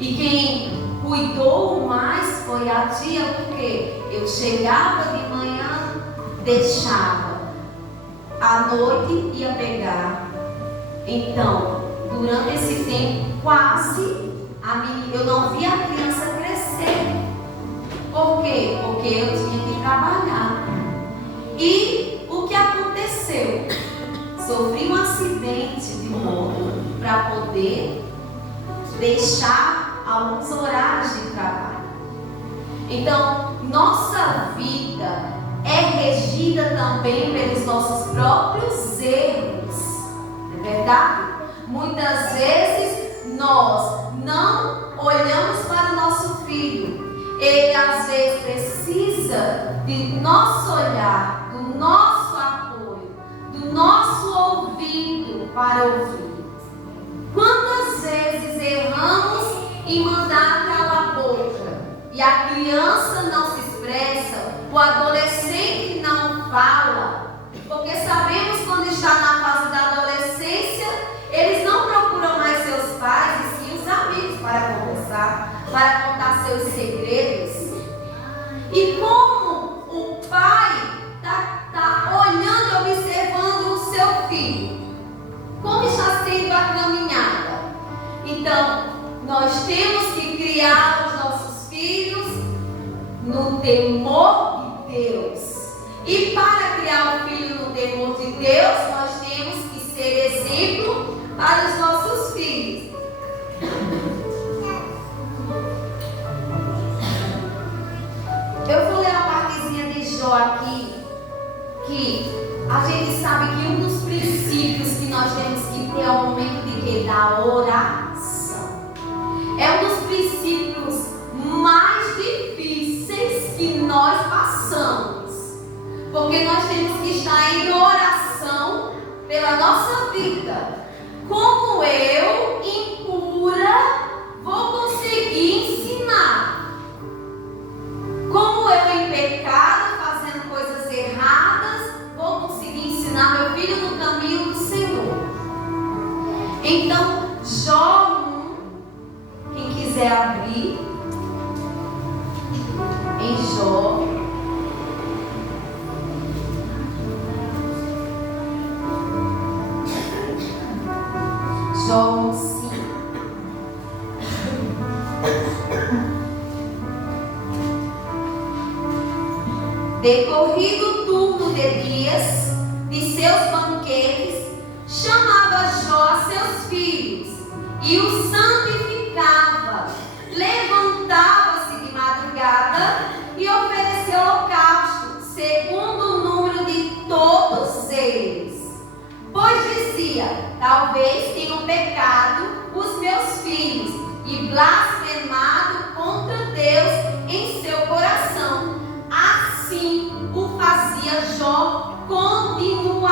E quem cuidou mais foi a tia, porque eu chegava de manhã, deixava, à noite ia pegar. Então, durante esse tempo, quase eu não via a criança crescer. Por quê? Porque eu tinha que trabalhar. E o que aconteceu? Sofri um acidente de moto para poder deixar alguns horários de trabalho. Então, nossa vida é regida também pelos nossos próprios erros. Não é verdade? Muitas vezes nós não olhamos para o nosso filho. Ele às vezes precisa de nosso olhar, do nosso apoio, do nosso ouvido para ouvir. Quantas vezes erramos em mandar calar a boca e a criança não se expressa, o adolescente não fala, porque sabemos quando está na fase da adolescência, eles não procuram mais seus pais e sim os amigos para conversar, para contar seus segredos. E como o pai está olhando e observando o seu filho, como está sendo a caminhada. Então, nós temos que criar os nossos filhos no temor de Deus. E para criar um filho no temor de Deus, nós temos que ser exemplo para os nossos filhos. Eu vou ler a partezinha de Jó aqui, que a gente sabe que um dos princípios que nós temos que ter é o momento de quê? Da oração. É um dos princípios mais difíceis que nós passamos, porque nós temos que estar em oração pela nossa vida. Como eu, impura, vou conseguir ensinar? Como eu, em pecado, fazendo coisas erradas, vou conseguir ensinar meu filho no caminho do Senhor? Então, Jó 1, quem quiser abrir, em Jó. Jó 1:5. Decorrido o turno de dias de seus banquetes, chamava Jó a seus filhos e os santificava. Levantava-se de madrugada e oferecia holocausto, segundo o número de todos eles. Pois dizia: talvez tenham pecado os meus filhos e blasfemado contra Deus em seu coração. Assim o fazia Jó continuamente.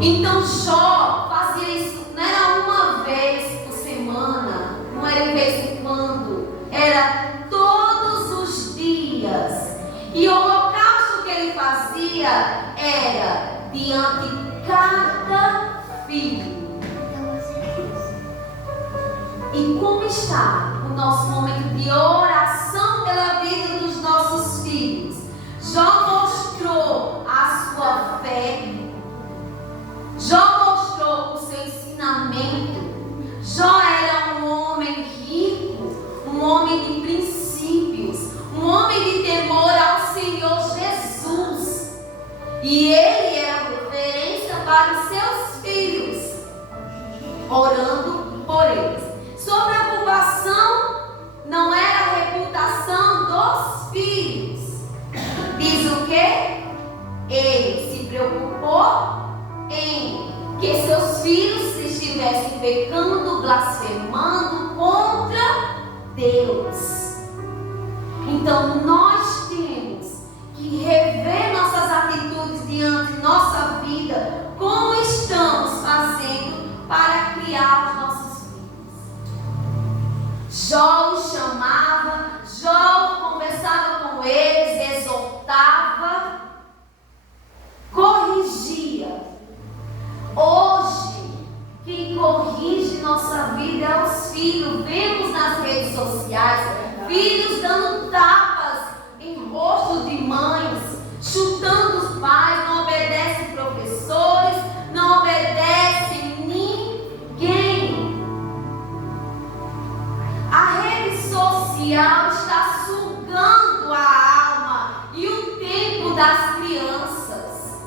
Então Jó fazia isso, não era uma vez por semana, não era de vez em quando, era todos os dias. E o holocausto que ele fazia era diante de cada filho. E como está o nosso momento de oração pela vida dos nossos filhos? Jó mostrou a sua fé. Jó mostrou o seu ensinamento. Jó era um homem rico, um homem de princípios, um homem de temor ao Senhor Jesus. E ele era referência para os seus filhos, orando por eles. Sua preocupação não era a reputação dos filhos. Diz o quê? Ele se preocupou em que seus filhos estivessem pecando, blasfemando contra Deus. Então nós temos que rever nossas atitudes diante de nossa vida, como estamos fazendo para criar os nossos filhos. Jó os chamava, Jó conversava com eles, exortava, corrigia. Hoje, quem corrige nossa vida é os filhos. Vemos nas redes sociais filhos dando tapas em rostos de mães, chutando os pais, não obedecem professores, não obedecem ninguém. A rede social está sugando a alma e o tempo das crianças.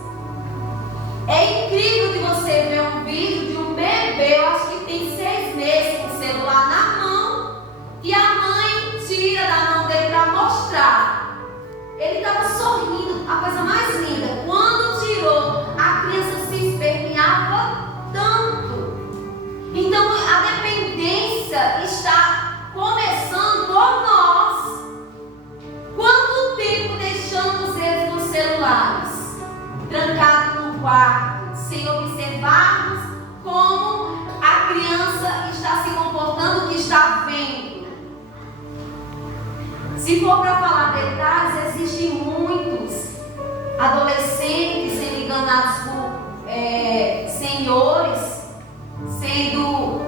É incrível de você ver um vídeo de um bebê, eu acho que tem 6 meses, com o celular na mão, e a mãe tira da mão dele para mostrar. Ele estava sorrindo, a coisa mais linda. Quando tirou, a criança se esperneava tanto. Então a dependência está começando por nós. Quanto tempo deixamos eles nos celulares, trancados no quarto, sem observarmos como a criança está se comportando, o que está vendo? Se for para falar detalhes, existem muitos adolescentes sendo enganados por senhores, sendo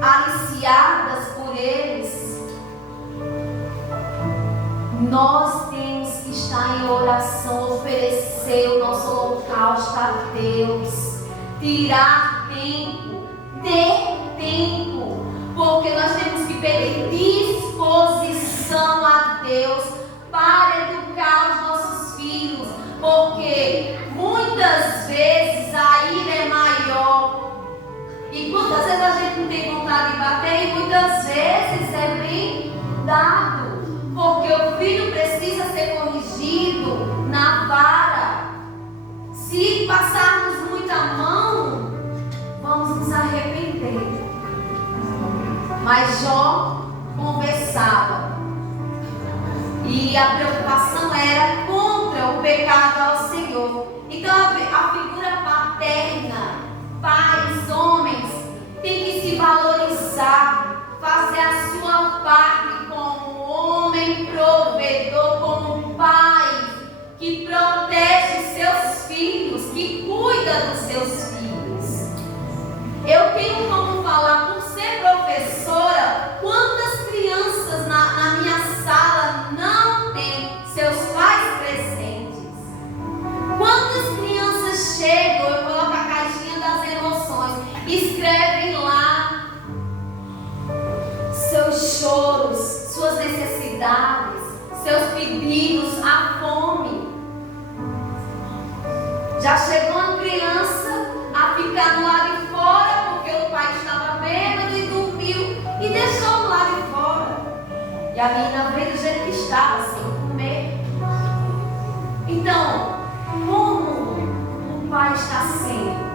aliciadas por eles. Nós temos que estar em oração, oferecer o nosso holocausto a Deus, tirar tempo, ter tempo, porque nós temos que pedir disposição a Deus para educar os nossos filhos, porque muitas vezes a ira é maior. E quantas vezes a gente não tem vontade de bater, e muitas vezes é bem dado, porque o filho precisa ser corrigido na vara. Se passarmos muita mão, vamos nos arrepender. Mas Jó conversava, e a preocupação era contra o pecado ao Senhor. Então a figura paterna, pais, homens, tem que se valorizar, fazer a sua parte como homem provedor, como pai que protege seus filhos, que cuida dos seus filhos. Eu tenho como falar, por ser professora, quantas crianças na minha sala não têm seus pais presentes. Quantas crianças chegam, eu coloco a caixinha das emoções, escrevem lá seus choros, suas necessidades, seus pedidos, a fome. Já chegou uma criança a ficar no lado de fora porque o pai estava bêbado e dormiu e deixou no lado de fora. E a menina veio do jeito que estava, sem comer. Então, como o pai está sendo?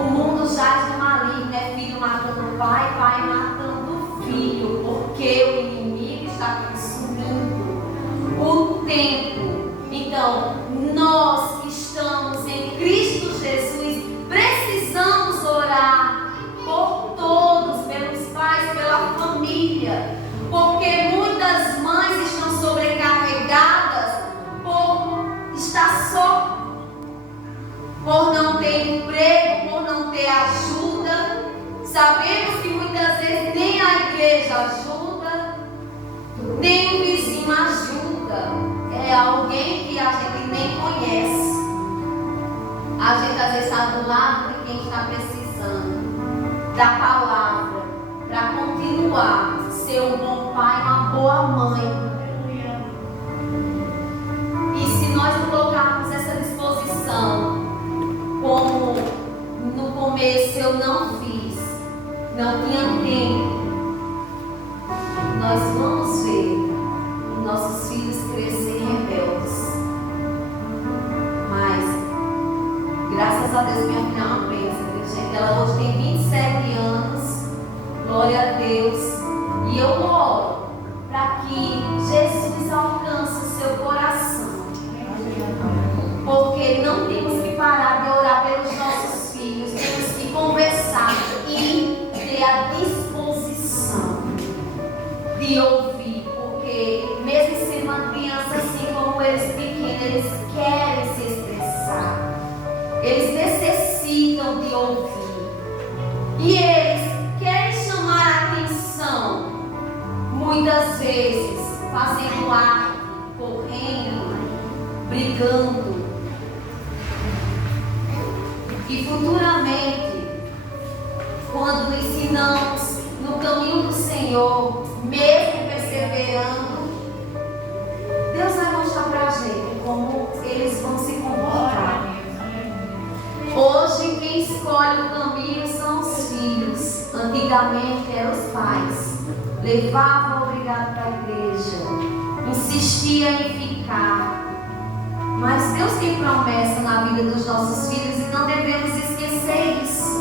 O mundo jaz no maligno, é filho matando o pai, pai matando o filho, porque o inimigo está consumindo o tempo. Então, nós que estamos em Cristo Jesus, precisamos orar por todos, pelos pais, pela família, porque muitas mães estão sobrecarregadas por estar só, por não ter emprego, por não ter ajuda. Sabemos que muitas vezes nem a igreja ajuda, nem o vizinho ajuda. É alguém que a gente nem conhece. A gente às vezes está do lado de quem está precisando da palavra para continuar ser um bom pai, uma boa mãe. E se nós colocarmos essa disposição, como no começo eu não fiz, não tinha tempo, nós vamos ver nossos filhos crescerem rebeldes. Mas, graças a Deus, minha filha é uma bênção, gente. Ela hoje tem 27 anos, glória a Deus. E eu oro para que Jesus alcance o seu coração. Porque não temos que parar de orar pelos nossos filhos, temos que conversar e ter a disposição de ouvir, porque mesmo sendo uma criança assim como eles pequenos, eles querem se expressar, eles necessitam de ouvir. E eles querem chamar a atenção, muitas vezes fazendo arte, correndo, brigando. E futuramente, quando ensinamos no caminho do Senhor, mesmo perseverando, Deus vai mostrar para a gente como eles vão se comportar. Hoje quem escolhe o caminho são os filhos. Antigamente eram os pais. Levavam obrigado para a igreja, insistia em ficar. Mas Deus tem promessa na vida dos nossos filhos e não devemos esquecer isso.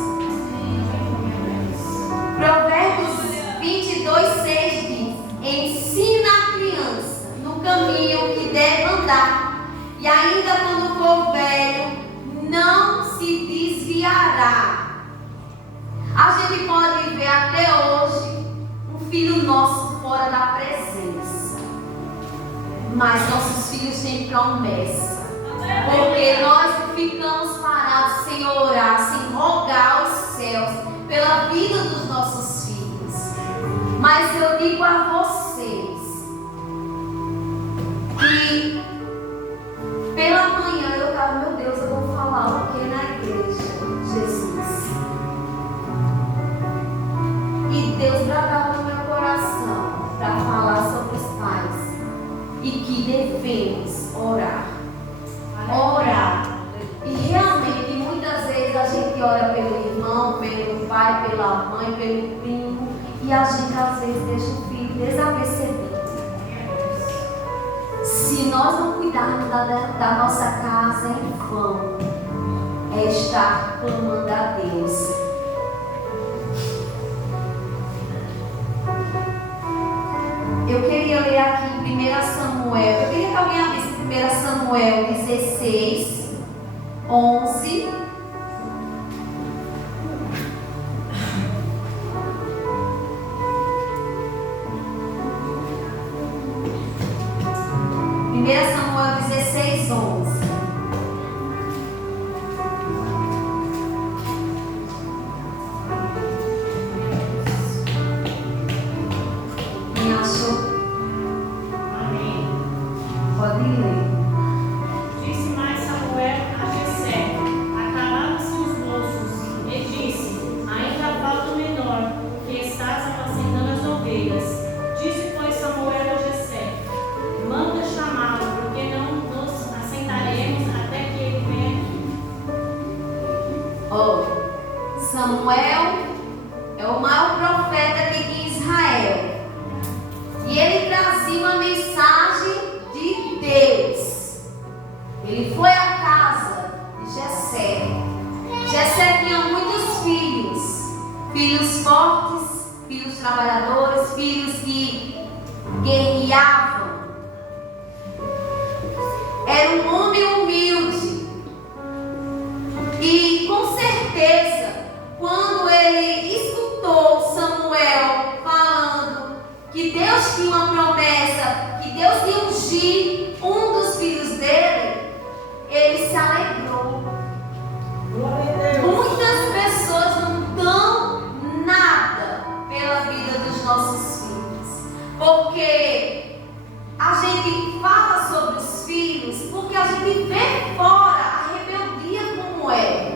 Provérbios 22:6 diz: ensina a criança no caminho que deve andar, e ainda quando for velho, não se desviará. A gente pode ver até hoje um filho nosso fora da presença, mas nossos filhos têm promessa, porque nós ficamos parados sem orar, sem rogar aos céus pela vida dos nossos filhos. Mas eu digo a vocês que pela manhã eu estava, meu Deus, eu vou falar o que na igreja? Jesus. E Deus bradava no meu coração para falar sobre os pais e que devemos orar. Orar. E realmente, muitas vezes a gente ora pelo irmão, pelo pai, pela mãe, pelo primo, e a gente às vezes deixa o filho desapercebido. Se nós não cuidarmos da nossa casa em vão, é estar clamando a Deus. Eu queria ler aqui em 1 Samuel. Eu queria que alguém abrisse 1 Samuel 16, 11. Samuel 16, 11. Quem achou? Amém. Pode ler. Disse mais Samuel a Jessé: acabaram-se os moços, e disse: ainda falta o menor, que estás apacentando as ovelhas. Disse, pois, Samuel a Jessé: manda chamá-lo, porque não nos assentaremos até que ele venha aqui. Samuel é o maior profeta aqui de Israel. E ele trazia uma mensagem de Deus. Ele foi à casa de Jessé. Jessé tinha muitos filhos. Filhos fortes, filhos trabalhadores, filhos que guerreavam. Era um homem humilde. E com certeza, quando ele escutou Samuel falando que Deus tinha uma promessa, que Deus ia ungir um dos filhos dele, ele se alegrou. Muitas pessoas não dão nada pela vida dos nossos filhos, porque a gente fala sobre os filhos, porque a gente vê fora a rebeldia como é.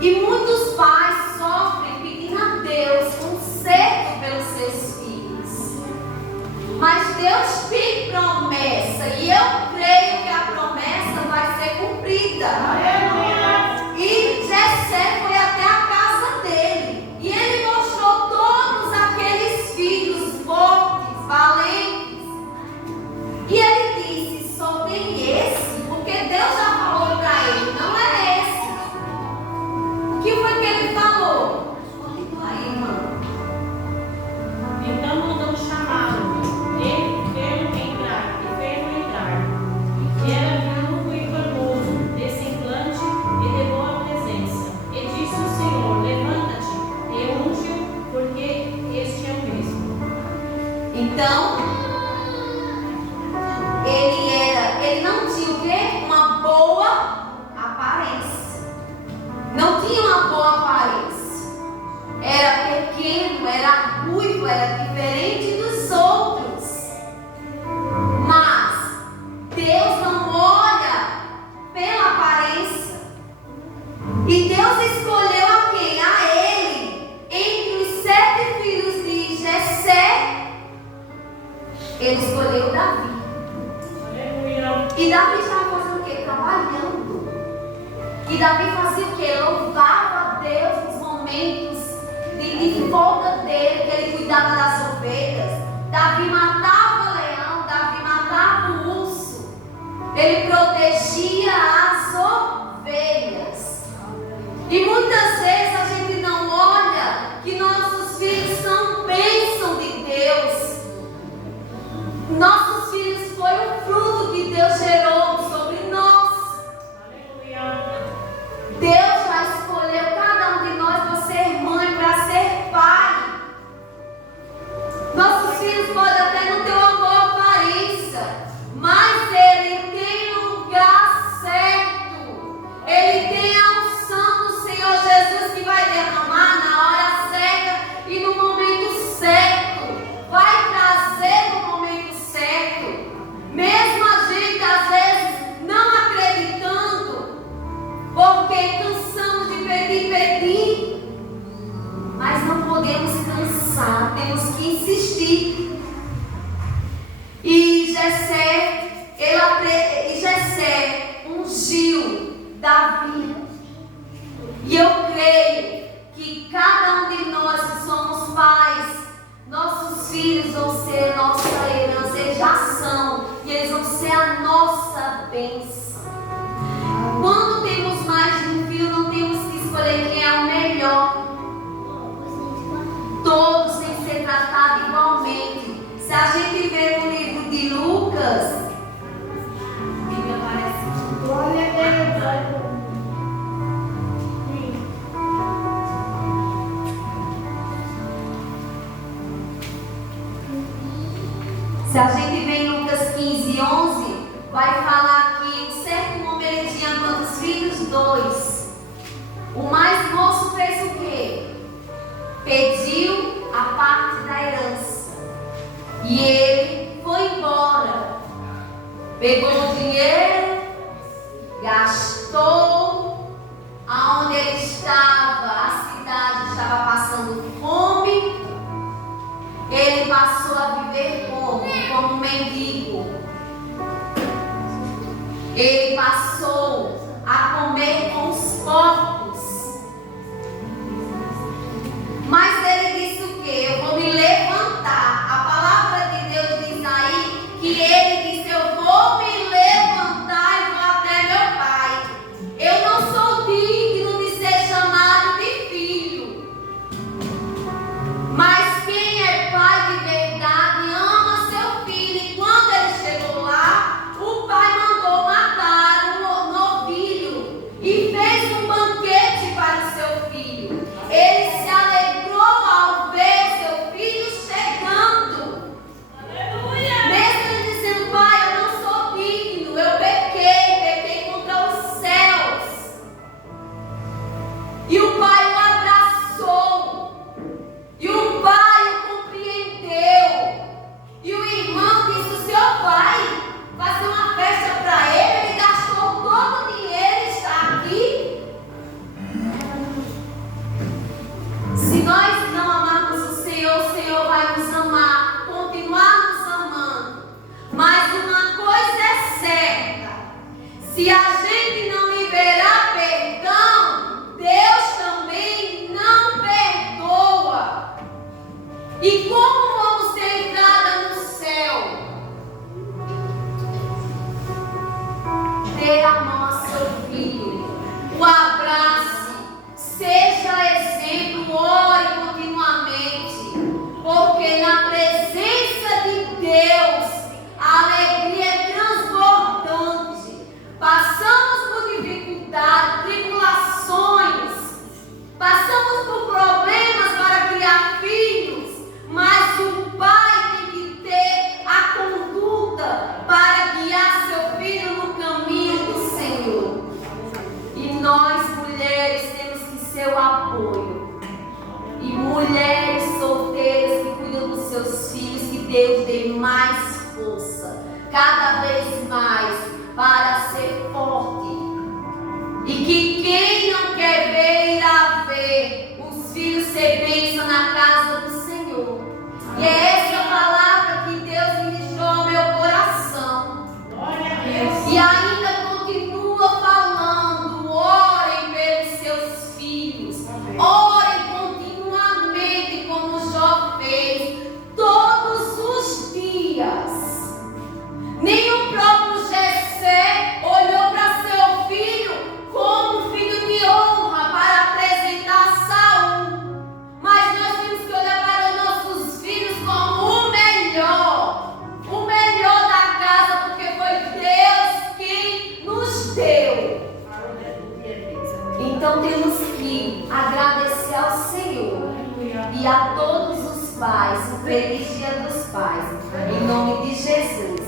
E muitos pais sofrem pedindo a Deus conserto pelos seus filhos. Mas Deus tem promessa, e eu creio que a promessa vai ser cumprida. E Jessé foi até a casa dele, e ele mostrou todos aqueles filhos fortes, valentes. E ele disse: só tem esse, porque Deus já falou para ele, não é esse. O que foi que ele falou? Aí, irmão. Então mandou chamá-lo. Ele fez-o entrar. E era viúvo e formoso, de semblante tinha uma boa aparência. Era pequeno, era ruivo, era diferente dos outros. Mas Deus não olha pela aparência. E Deus escolheu a quem? A ele. Entre os 7 filhos de Jessé, ele escolheu Davi. Aleluia. E Davi estava fazendo o quê? Trabalhando. E Davi fazia o quê? Louvava a Deus nos momentos de folga dele, que ele cuidava das ovelhas. Davi matava o leão, Davi matava o urso. Ele protegia as ovelhas. E muitas vezes a gente não olha que nossos filhos são bênção de Deus. Nossos filhos foi o fruto que Deus gerou sobre nós. Aleluia. Deus já escolheu cada um de nós para ser mãe, para ser pai. Nossos filhos podem até não ter uma boa aparência, mas ele tem o lugar certo. Ele tem a unção do Senhor Jesus que vai derramar na hora certa e no momento certo. Vai trazer no momento certo. Mesmo a gente às vezes não acreditando, porque cansamos de pedir, mas não podemos cansar, temos que insistir. E Jessé ungiu Davi. E eu creio que cada um de nós que somos pais, nossos filhos vão ser nossa herança, eles já são, e eles vão ser a nossa bênção. Quando temos mais de um filho, não temos que escolher quem é o melhor. Todos têm que ser tratados igualmente. Se a gente ver no livro de Lucas, a Bíblia parece. Glória a Deus. Se a gente vê em Lucas 15, 11, vai falar que um certo homem ele tinha quantos filhos? 2. O mais moço fez o quê? Pediu a parte da herança. E ele foi embora. Pegou o dinheiro, gastou. Aonde ele estava, a cidade estava passando fome. Ele passou a viver como mendigo. Ele passou a comer com os porcos. Mas ele disse o quê? Eu vou me levantar. A palavra de Deus diz aí que ele disse: eu vou me levantar e vou até meu pai. cada vez mais para ser forte. E que quem não quer ver, irá ver os filhos ser bênção na casa do Senhor. E é essa palavra que Deus ministrou ao meu coração. Glória a Deus. E ainda continua falando: orem pelos seus filhos. Orem continuamente, como Jó fez, todos os dias. Nem o próprio Jessé olhou para seu filho como um filho de honra para apresentar Saul. Mas nós temos que olhar para os nossos filhos como o melhor da casa, porque foi Deus quem nos deu. Então temos que agradecer ao Senhor e a todos os pais, um feliz Dia dos Pais, em nome de Jesus.